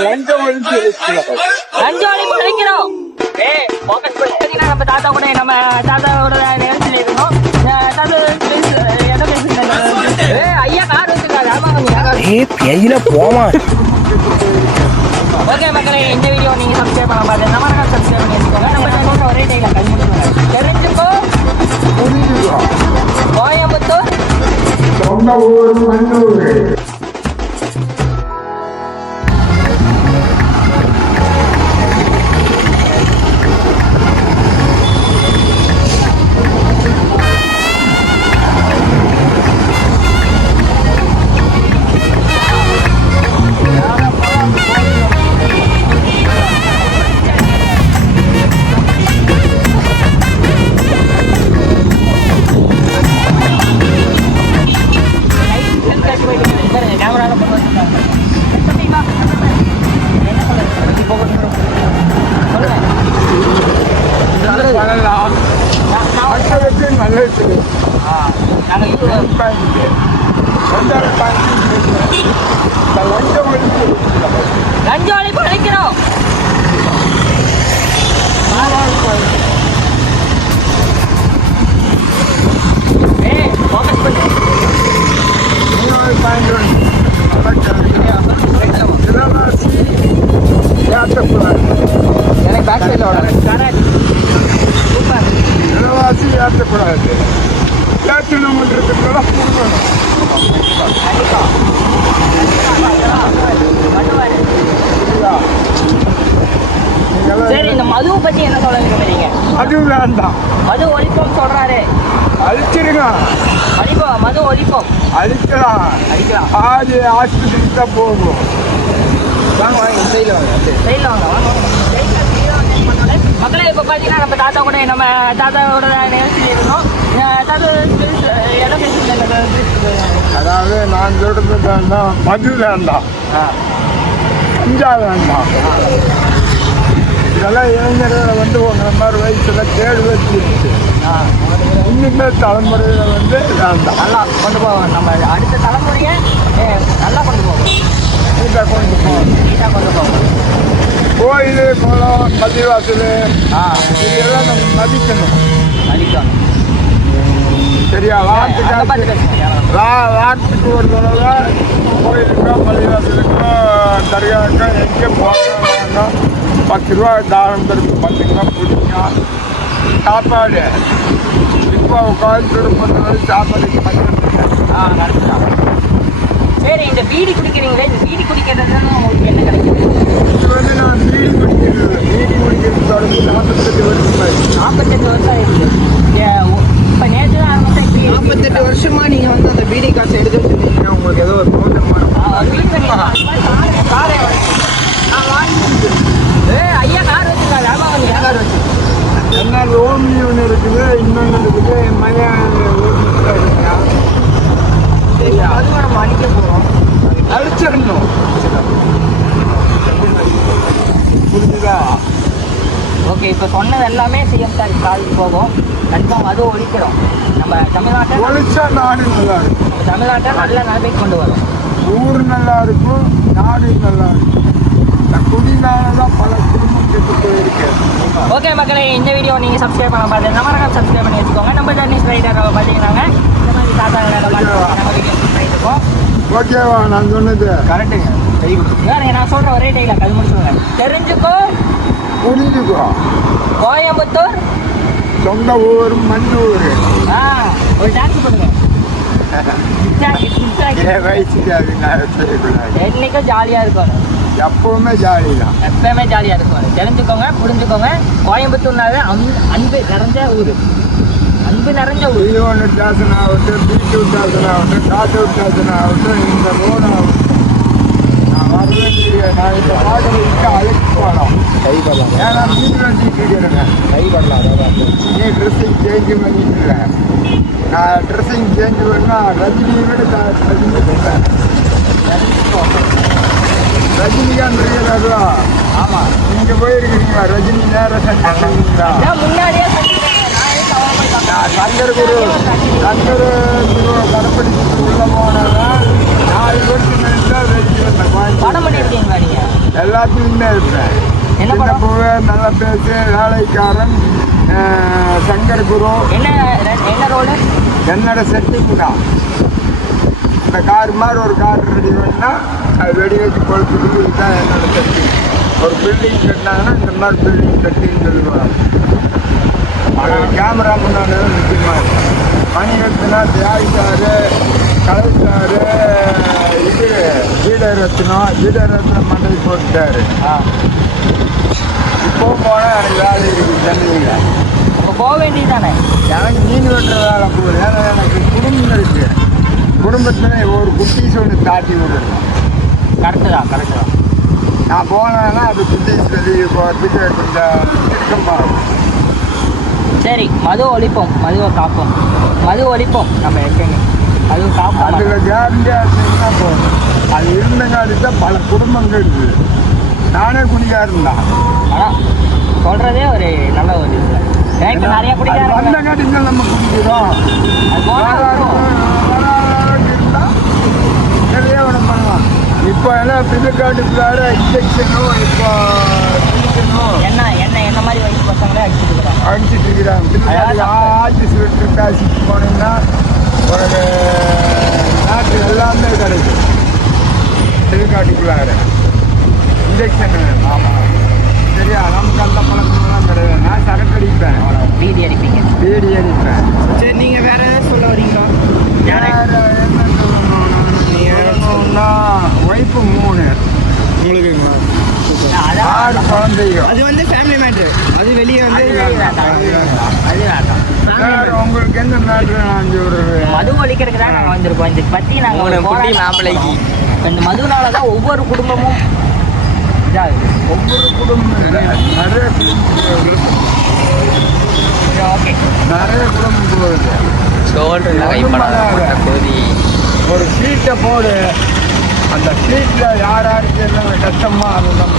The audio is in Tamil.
லஞ்சம் ஒழிக்கிறோம். நம்ம தாத்தா கூட நம்ம தாத்தாவோட நேரத்தில் இருக்கணும். ஐயா கார் வச்சிருக்காரு போமா. ஓகே மக்களே, இந்த வீடியோ நீங்க சப்ஸ்கிரைப் பண்ண பாருங்க. நம்ம சப்ஸ்கிரைப் பண்ணி வச்சுக்கோங்க. நம்ம சேனல் ஒரே டைம்ல கண்டிப்பாக தெரிஞ்சுக்கோ. கோயம்புத்தூர் சொந்த ஊர் மண்ணூர். லஞ்சம் ஒழிப்பு அழைக்கிறோம். எனக்கு பேக் சைடில் சூப்பர். இலவாசி ஏற்றக்கூடாது. ஏற்றணும் பண்ணுறதுக்குள்ள சரி, இந்த மதுவை பத்தி என்ன சொல்ல விரும்புறீங்க? அது வேண்டாம். மது ஒழிப்போம் சொல்றாரு. அழிச்சிருங்க. மது ஒழிப்போம். அழிக்கலாம். ஆதி ஆஸ்பத்திரிக்கு தான் போகும். மக்களே, இப்போ பார்த்தீங்கன்னா நம்ம தாத்தா கூட நம்ம தாத்தாவோட நேரத்தில் இருக்கணும். அதாவது நான் சொல்றது வேண்டாம், மது வேண்டாம், கஞ்சா வேண்டாம். இதெல்லாம் இளைஞர்களை வந்து உங்களை மாதிரி வயசுல கேடு வச்சுருச்சு. இன்னுமே தலைமுறையில் வந்து வேண்டாம். நல்லா கொண்டு போவோம். நம்ம அடுத்த தலைமுறையை நல்லா கொண்டு போவோம். நீட்டாக கொண்டு போவோம். கோயில், குளம், பள்ளிவாசல் இதெல்லாம் நம்ம மதிக்கணும். சரியா? வாரத்துக்கு ஒரு தடவை கோயிலுக்கோ பள்ளிவாசலுக்கோ தர்காவுக்கோ எங்கே போகிறாங்க 10 ரூபா தானம் தருக்கு பார்த்தீங்கன்னா பிடிக்கும். சாப்பாடு இப்போ கோயம்புத்தூர் பொறுத்தவரை சாப்பாடுக்கு பண்ணிட்டு. சரி, இந்த பீடி குடிக்கிறீங்களே, இந்த பீடி குடிக்கிறது உங்களுக்கு என்ன கிடைக்குது? இது வந்து நான் பீடி குடிக்கிறது தொடங்கி 48 வருஷம். 48 வருஷம் ஆயிடுச்சு. இப்போ நேற்று தான் ஆரம்பிச்சேன். 48 வருஷமா நீங்க வந்து அந்த பீடி காசு எடுத்து வச்சிருந்தீங்கன்னா உங்களுக்கு ஏதோ ஒரு ப்ராப்ளம் ஐயா கார் வச்சிருக்காரு. கார் வச்சு என்ன ஓம்னி ஒன்று இருக்குது, இன்னொன்று இருக்குது. அதுவும் நம்ம அடிக்க போறோம். அழிச்சிடணும். புரிஞ்சுதா? ஓகே, இப்போ சொன்னது எல்லாமே சிஎம் சார் காலுக்கு போகும். கன்ஃபார்ம் அதுவும் ஒழிக்கிறோம். நம்ம தமிழ்நாட்டை ஒழிச்சா நாடு நல்லா இருக்கும். தமிழ்நாட்டை நல்ல நிலைமைக்கு கொண்டு வரும். ஊர் நல்லா இருக்கும், நாடு நல்லா இருக்கும். இந்த குடினால தான் பல குடும்பம் கெட்டு போயிருக்கு. ஓகே மக்களே, இந்த வீடியோ நீங்கள் சப்ஸ்கிரைப் பண்ண பார்த்து நம்ம சப்ஸ்கிரைப் பண்ணி வச்சுக்கோங்க. நம்ம டர்னிஸ் ரைடர் பார்த்தீங்கன்னாங்க இந்த மாதிரி தாத்தா நம்ம வீடியோ இருக்கோம். ஓகேவா? நான் சொன்னது கரெக்டுங்க. கை கொடுத்து வேறு நான் சொல்கிற ஒரே டைலாக் அது முடிச்சுடுங்க. தெரிஞ்சுக்கோ, புரிஞ்சுக்கோ. கோயம்புத்தூர் சொந்த ஊர் மண்ணூர். ஒரு டான்ஸ் பண்ணுங்க. வயசுக்கு அது நான் செய்யக்கூடாது. என்னைக்கும் ஜாலியாக இருக்கும். எப்பவுமே ஜாலி தான். எப்பவுமே ஜாலியாக இருக்கும். தெரிஞ்சுக்கோங்க, புரிஞ்சுக்கோங்க. கோயம்புத்தூர்னாவே அன்பு நிறைஞ்ச ஊர். அன்பு நிறைஞ்ச ஊர். B1 ஸ்டேஷன் ஆகட்டும், B2 ஸ்டேஷன் ஆகட்டும், காட்டூர் ஸ்டேஷன் ஆகட்டும், இந்த ரோடு ஆகட்டும், நான் வரவே தெரியாது. நான் இந்த பாடலுக்கு அழைச்சி போகலாம். கை பண்ணலாம். ஏன்னா மீன் வண்டிட்டு இருக்கிறேங்க. கை பண்ணலாம். அதான் நீ ட்ரெஸ்ஸிங் சேஞ்சு பண்ணிட்டு இருக்கேன். நான் ட்ரெஸ்ஸிங் சேஞ்சு பண்ணால் ரஜினியை விட ரஜினி கொடுப்பேன். ரஜினிகாந்த் இருக்கிறாரா? ஆமாம். நீங்கள் போயிருக்கிறீங்களா? ரஜினி நேரம் செஞ்சுருக்கீங்களா? முன்னாடியே சங்கர் குரு கடைப்பிடிச்சு உள்ள போனதான் 4 வருஷம் படம் பண்ணியிருக்கீங்களா நீங்க? எல்லாத்துலையுமே இருப்பேன். என்ன சின்ன படம்? பூவே, நல்ல பேசு, வேலைக்காரன், சங்கர் குரு. என்ன ரோடு? என்னோட செட்டிங் தான். இந்த கார் மாதிரி ஒரு கார் ரெடி பண்ணால் அது வெடி வச்சு கொளுத்துறது, இதுதான் என்னோட செட்டிங். ஒரு பில்டிங் கட்டினாங்கன்னா இந்த மாதிரி பில்டிங் கட்டின்னு சொல்லுவாங்க. அது கேமரா முன்னாடி முக்கியமாக இருக்கும். மணி எடுத்துனா தியாகிச்சாரு, கலைச்சாரு, இது வீடரத்னம் மண்டை போட்டுட்டாரு. இப்போ போனால் எனக்கு வேலை இருக்குது சென்னையில். இப்போ போக வேண்டியதானே? எனக்கு மீன் வெட்டுற வேலை போகுது. ஏன்னா எனக்கு குடும்பம் இருக்குது. குடும்பத்தில் ஒரு குட்டீஸ் ஒன்று தாட்டி விடணும். கரெக்டு தான். நான் போனேன்னா அது குட்டீஸ் வெளியே போகிறதுக்கு கொஞ்சம் திருக்கமாக. சரி, மது ஒழிப்போம், மதுவை காப்போம், மது ஒழிப்போம். நம்ம எப்பயுமே மது காப்போம். அதில் கேரண்டியாக இருந்தீங்கன்னா போதும். அது இருந்தங்காட்டி தான் பல குடும்பங்கள் இருக்குது. நானே குடிக்காரன் தான். ஆனால் சொல்கிறதே ஒரு நல்ல ஒரு இது. எனக்கு நிறைய குடிக்காரங்க வந்தங்காட்டி தான் நம்ம குடிக்கிறோம். அது போனால் இருந்தால் நிறைய ஒன்று பண்ணலாம். இப்போ எல்லாம் பிதுக்காட்டுக்குள்ளார இன்ஜெக்ஷனும் இப்போ என்ன மாதிரி வயசு பசங்களே அடிச்சுட்டு அடிச்சுட்டு இருக்கிறாங்க. பிதுக்காட்டுக்கு ஆட்சி சுட்டு காசிட்டு போனீங்கன்னா ஒரு நாட்டு எல்லாமே கிடைக்கும். பிதுக்காட்டுக்குள்ளார இன்ஜெக்ஷன். ஆமாம், சரியா? நமக்கு அந்த பழக்கம்லாம் கிடையாது. நான் சரக்கு அடிப்பேன், பீடி அடிப்பீங்க. சரி, நீங்கள் வேறு ஏதாவது சொல்ல வரீங்களா? வேற என்ன சொல்லணும்னா ஒய்ஃபு 3 உங்களுக்குங்களா? அதான் 6 குழந்தைங்க. அது வந்து ஃபேமிலி மேட்ரு. அது வெளியே வந்து வேற உங்களுக்கு எந்த மேட்ரு நான் சொல்றது? மது ஒழிக்கிறதுக்கு தான் நாங்கள் வந்திருக்கோம். இதை பற்றி நாங்கள் மாப்பிள்ளைக்கு இந்த மதுனால தான் ஒவ்வொரு குடும்பமும் இதாகுது. ஒவ்வொரு குடும்பம் இல்லை, நிறைய குடும்பம் ஓகே, நிறைய குடும்பம் போகுது. ஒரு சீட்டை போடு, அந்த சீட்டில் யார் யாருக்கு என்ன கஷ்டமோ அதை நம்ம